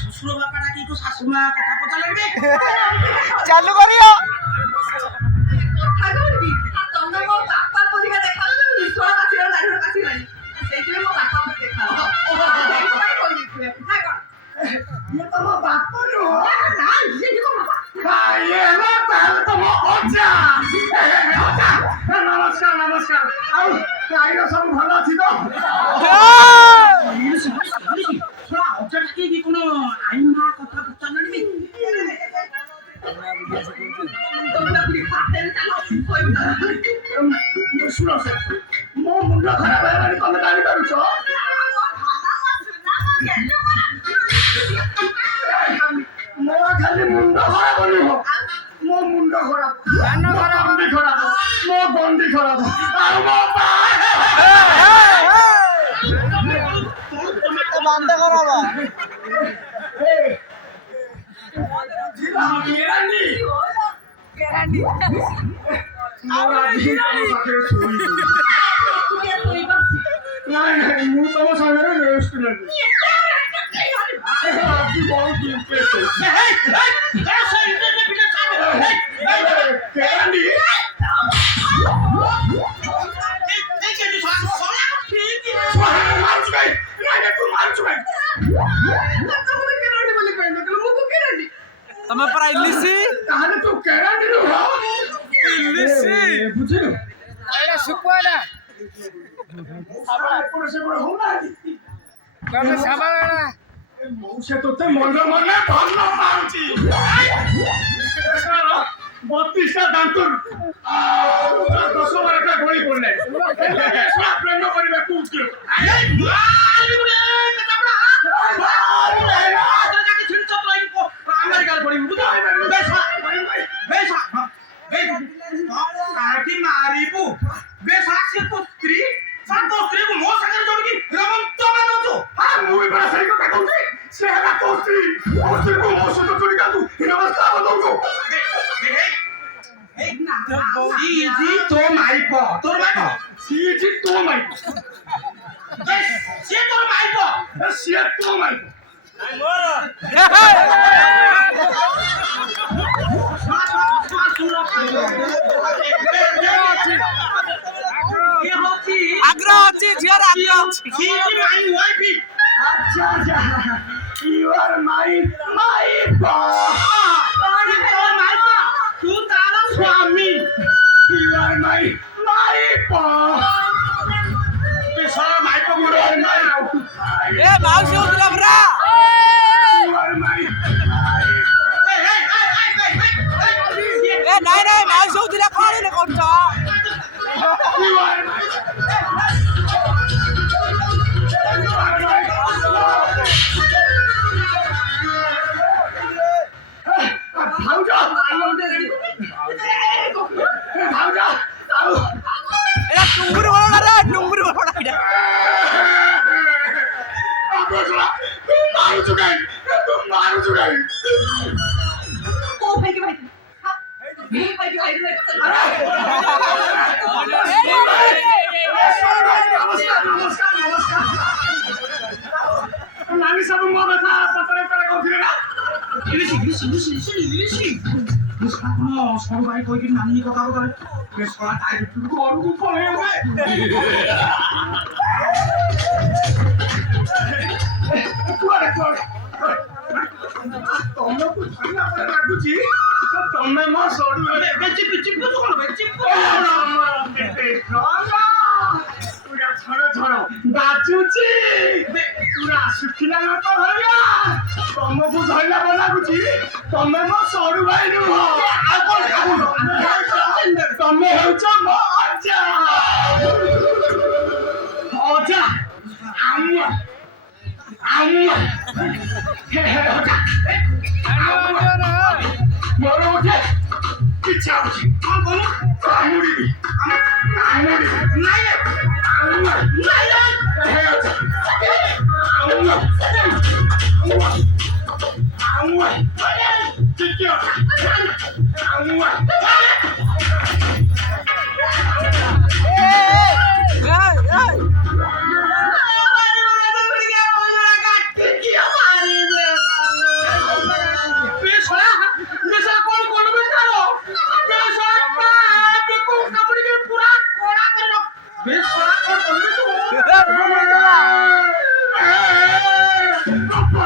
শ্বশুর বাপাটা কি একটু শাশুমা কথা কথা লাগবে চালু করিও ତମେ ମୋ ବାପା ପରିକା ଦେଖାଯାଉଛ ମୁଁ ନିଶ୍ଚୟ କାଛିର ଲାଇନର କାଛି ନାହିଁ ସେଇଥିପାଇଁ ମୋ ବାପା ପରି ଦେଖାଯାଉଛ ସେଇଥିପାଇଁ କହିଦେଇଥିଲେ ନା କଣ ଇଏ ତମ ବାପ ନୁହଁ ନା ଇଏ କି ତମ ବାପା ଇଏ ହେଲା ତାହେଲେ ତମ ଅଜା ଅଜା ନମସ୍କାର ନମସ୍କାର ଆଉ ଗାଈର ସବୁ ଭଲ ଅଛି ତ ଅଜାଟା କି কোনো ଆଇନ ମା କଥା ପଚାରିଲାଣି ଶୁଣ ମୋ ମୁଣ୍ଡ ଖରାପ ହେଲାଣି ତମେ ଜାଣିପାରୁଛ ମୋର ଖାଲି ମୁଣ୍ଡ ଖରାପ ନୁହଁ ମୋ ମୁଣ୍ଡ ଖରାପ ଗଣ୍ଡି ଖରାପ ମୋ ଗଣ୍ଡି ଖରାପ ଆଉ ମୋ বন্ধ করাবা ନାଇଁ ନାଇଁ ମୁଁ ତମ ସାଙ୍ଗରେ ରେଷ୍ଟ ନେବି ତମେ ପରା ଇଲିସି ତାହେଲେ ତୁ କେରାଣ୍ଡି ଇଲିସି ବୁଝିଲୁ ଏଇଟା ଶୁକୁଆଟା ଏପଟେ ସେପଟେ ହଉନାହାନ୍ତି ତମେ ସାବାଳା ମଉସା ତୋତେ ମନ ମନେ ଭଲ ପାଉଛି 32ଟା ଦାନ୍ତ 10-12ଟା ଗୋଳି ପଡିଲେ ପ୍ରେମ କରିବାକୁ ମାରିବୁ ସ୍ତ୍ରୀକୁ ମୋ ସାଙ୍ଗରେ ଯୋଡ଼ିକି ରମନ୍ତ ମାନୁଛୁ ମୁଁ ବି ପରା ସେଇ କଥା କହୁଛି ସେ ହେଲା ତୋ ସ୍ତ୍ରୀକୁ ମୋ ସହିତ ଯୋଡ଼ିକା ତୁ ବ୍ୟବସ୍ଥା ଦଉଛୁ ତୋ ମାଇପ ତୋର ମାଇପ ସିଏ ତୋ ମାଇପ ସିଏ ତୋର ମାଇପ ସିଏ ତୋ ମାଇପ আগ্রহ আছে ঝিয়ার আগ্রহ আছে আচ্ছা আচ্ছা ইউ আর মাই তু তার স্বামী ইউ আর মাই সারা মাইপ মোর এ মাউসি উঠলা বরা ইউ আর মাই এ নাই নাই মাউসি উঠলা কোন না করছ ইউ আর মাই এরা টুঙ্গুর বড় রে টুঙ্গুর বড় এটা তুই মারু চুকাই ও ভাই কি ভাই নানি সব মো কথা পতরে পরে কইছিলে না ইলিশি সব ভাই কইকি নানি কথা বলে বেশ করা টাইম ঘরକୁ পড়ে যাবে কুয়ারে ତମକୁ ଧରିଲା ପରେ ଲାଗୁଛି ତମେ ମୋ ସଡୁ ଚିପୁ କଣ ପୁରା ଝଡ଼ ବାଜୁଛି ପୁରା ଶୁଖିଲା ଲୋକ ଭଳିଆ ତମକୁ ଧରିଲା ପରେ ଲାଗୁଛି ତମେ ମୋ ସଡୁ ଭାଇ ନୁହଁ ତମେ ହେଉଛ ମୋ ଅଜା ମୋର ଗୋଟେ ଇଚ୍ଛା ଅଛି କାମୁଡ଼ିବି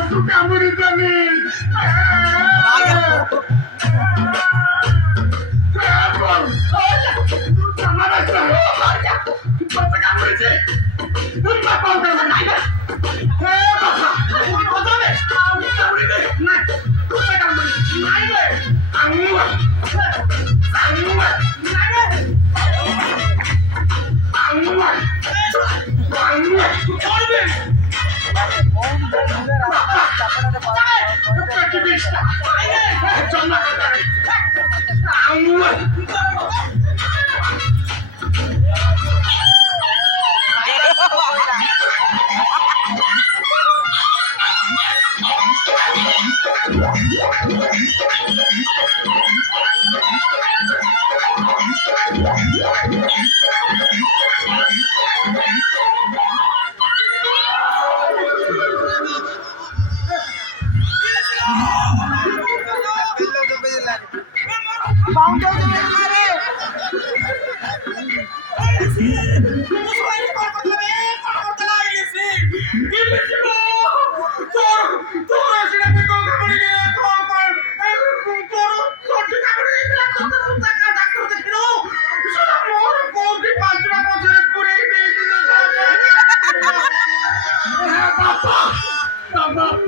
ফালতু কামড়ি জানি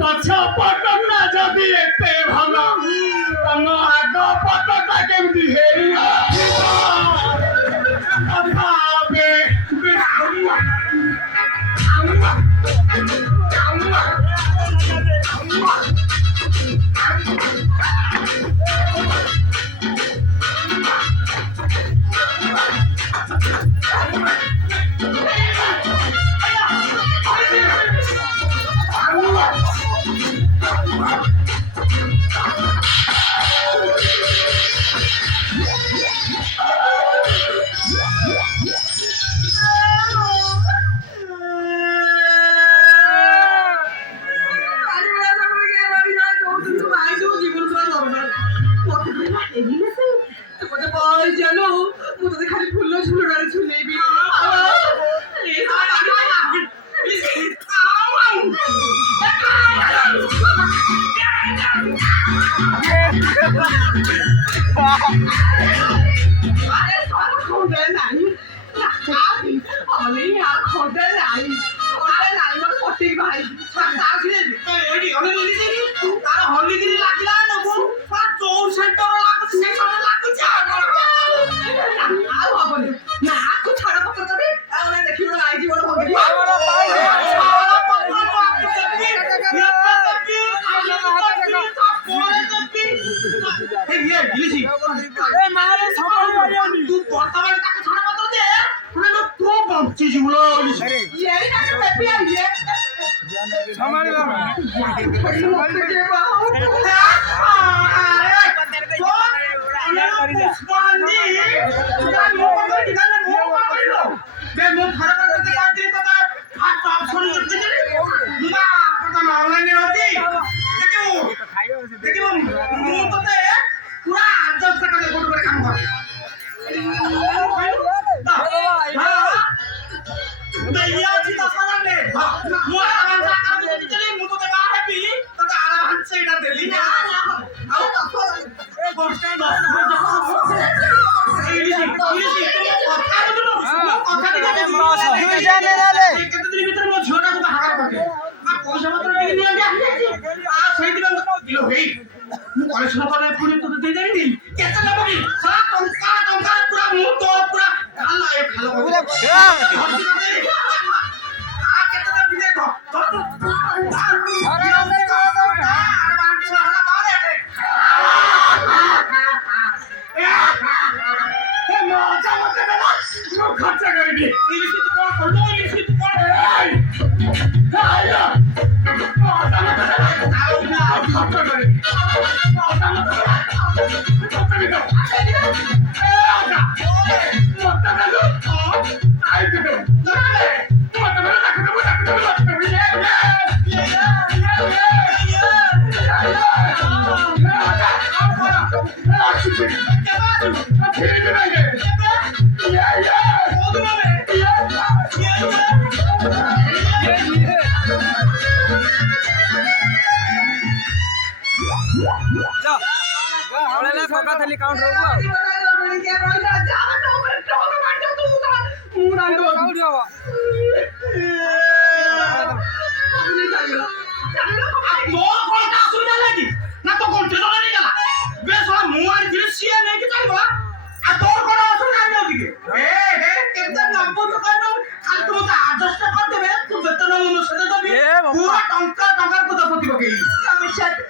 পাছা পাটা না যদি এতে ভালো আমার আগ পাটাটা কেমনি হেরিয়া ভাবে খালি ফুল ঝুলো ঝুলেবি Yeah. যা ওড়ালে কোকা থালি কাউন্ট রহব কাউন্ট হব তোর কোনটা অসুবিধা লাগি না তো কোনটা জমা নেই গেলা বেশ ওরা মুয়ার দিলে সিয়া নেই কি চাইবো আর তোর কোন অসুবিধা নেই ওদিকে কেমন নাম্বার তো কেন খালি তো মতো আদর্শটা করে দেবে তুই বেতন মনে সাথে দেবি এ বাবা। পুরো টঙ্কার কথা প্রতি বকেই আমি সাথে